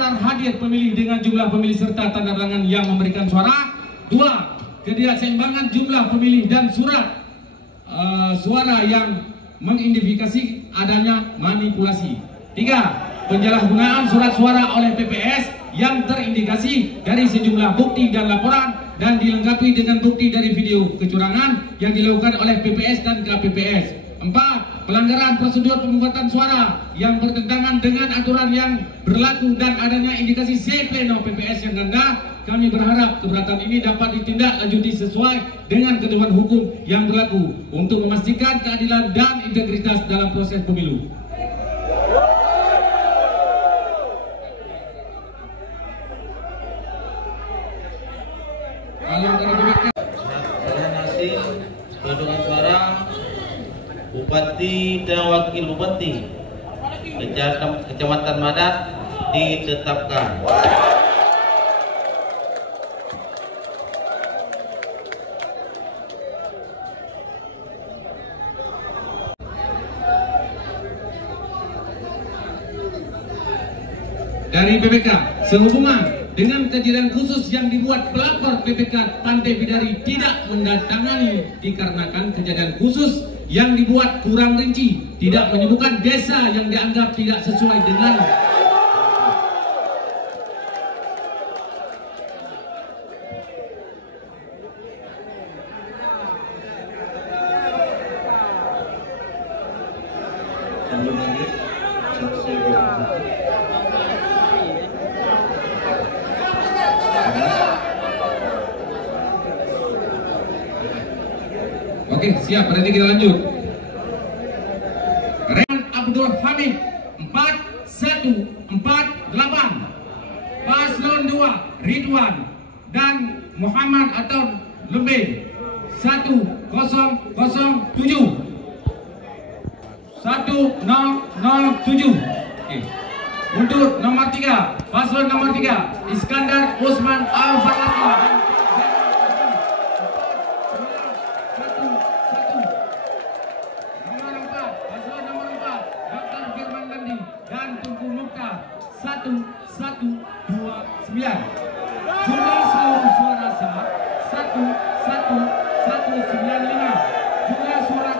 daftar hadir pemilih dengan jumlah pemilih serta tanda tangan yang memberikan suara. 2. Ketidakseimbangan jumlah pemilih dan surat suara yang mengindikasi adanya manipulasi. 3. Penyalahgunaan surat suara oleh PPS yang terindikasi dari sejumlah bukti dan laporan dan dilengkapi dengan bukti dari video kecurangan yang dilakukan oleh PPS dan KPPS. 4. Pelanggaran prosedur pemungutan suara yang bertentangan dengan aturan yang berlaku dan adanya indikasi C pleno PPS yang ganda. Kami berharap keberatan ini dapat ditindaklanjuti sesuai dengan ketentuan hukum yang berlaku untuk memastikan keadilan dan integritas dalam proses pemilu. Berdasarkan hasil pemungutan suara Bupati dan Wakil Bupati Kecamatan Madat ditetapkan. Dari PPK, sehubungan dengan kejadian khusus yang dibuat pelapor PPK Pantai Bidari tidak mendatangani dikarenakan kejadian khusus yang dibuat kurang rinci, tidak menyebutkan desa yang dianggap tidak sesuai dengan Oke, siap. Berarti kita lanjut. Rehan Abdul Hamid 4148, Paslon 2 Ridwan dan Muhammad atau lebih 1007 1007. Untuk nomor 3, paslon nomor 3 Iskandar Usman Al-Fatih. Paslon nomor 4 Dr. Firman Landi dan Tunku Mukhtar 1129. Jumlah seluruh suara sah 11195. Jumlah suara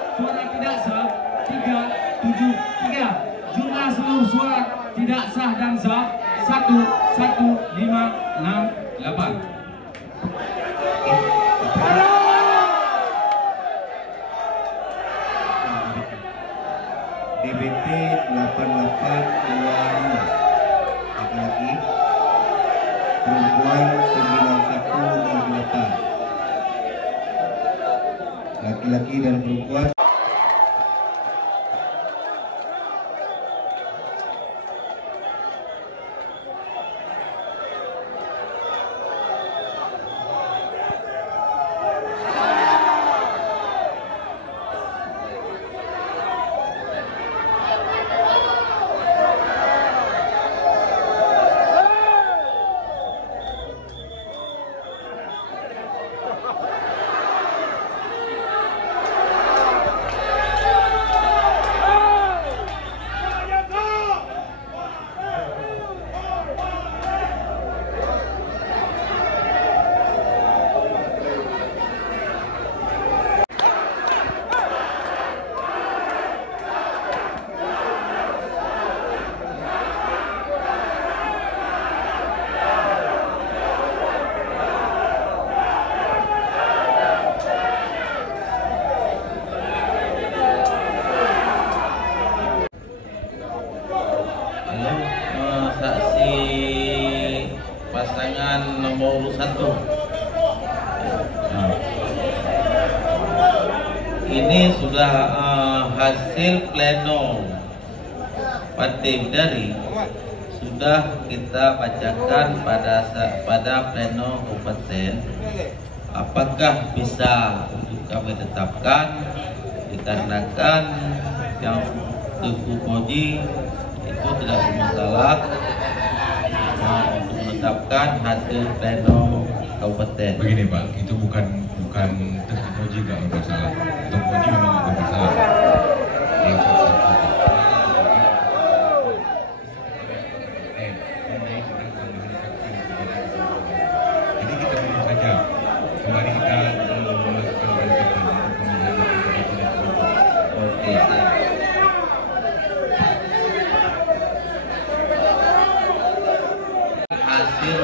tidak sah 373. Jumlah seluruh suara tidak sah dan sah 11568. DBT 8825 laki-laki, perempuan 9168, laki-laki dan perempuan. Saksi pasangan nomor 1. Ini sudah hasil pleno Pantai Bidari, sudah kita bacakan pada pleno kabupaten. Apakah bisa untuk kami tetapkan dikarenakan yang Teguh Moji itu tidak bermasalah untuk menetapkan hasil pleno kabupaten. Begini Pak, itu bukan Teguh Moji nggak bermasalah. Teguh Moji memang nggak bermasalah. mempunyai seorang tambahan saksi yang sebenarnya. Jadi kita tunggu saja. Kembali kita melakukan penetapan untuk pemilihan anggota dewan. Oke, siap. Hasil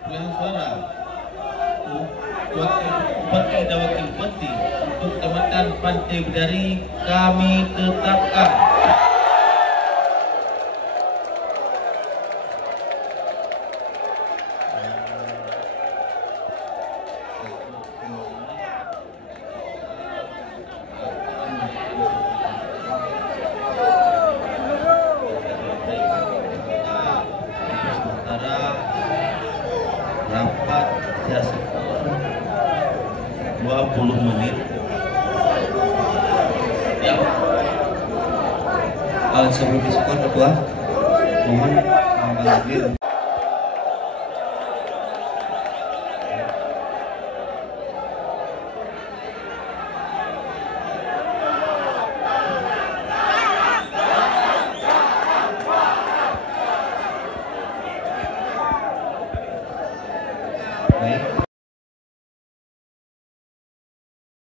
perolehan suara bupati dan wakil bupati untuk Kecamatan Pantai Bidari kami tetapkan. Rapat jasa 20 menit. Ya. Sebelum diskon ketua, mohon mengambil